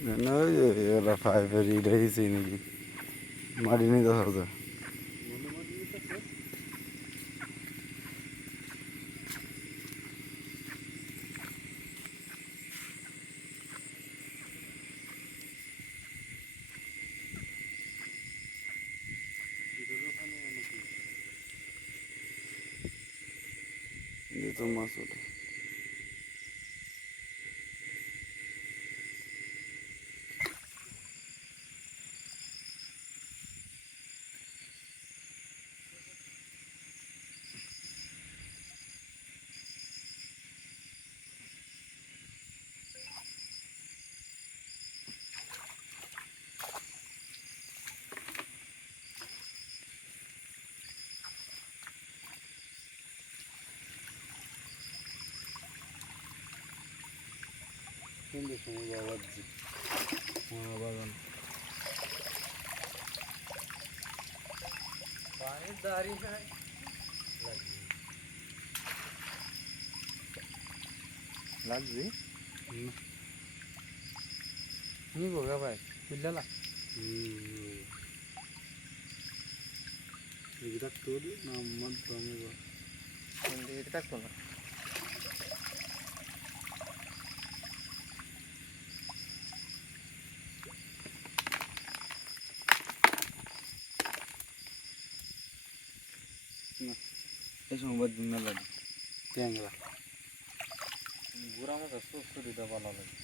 ওই ওরা পাইপের ইটা হিসেবে নাকি মাটি নিতে হবে। তো মাছ ওঠে কিন্তু সময় বাবাজি বাগান পানির দাঁড়ি নাই লাগবে নিব গা ভাই বুঝলা এটা তোর না মন তুমি এটা থাকতো না এই সময় দিন না লাগে ট্যাংরা বুড়া মাছ সুরিটা ভালো লাগে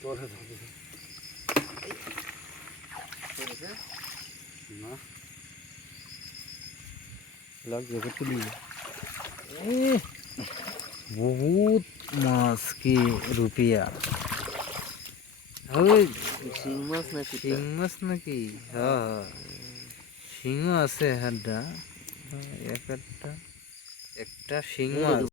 তোরে না লাগবে তুলি बहुत मास की रुपया শিং মাছ নাকি হ্যাঁ শিংও আছে হাড্ডা একটা শিং মাছ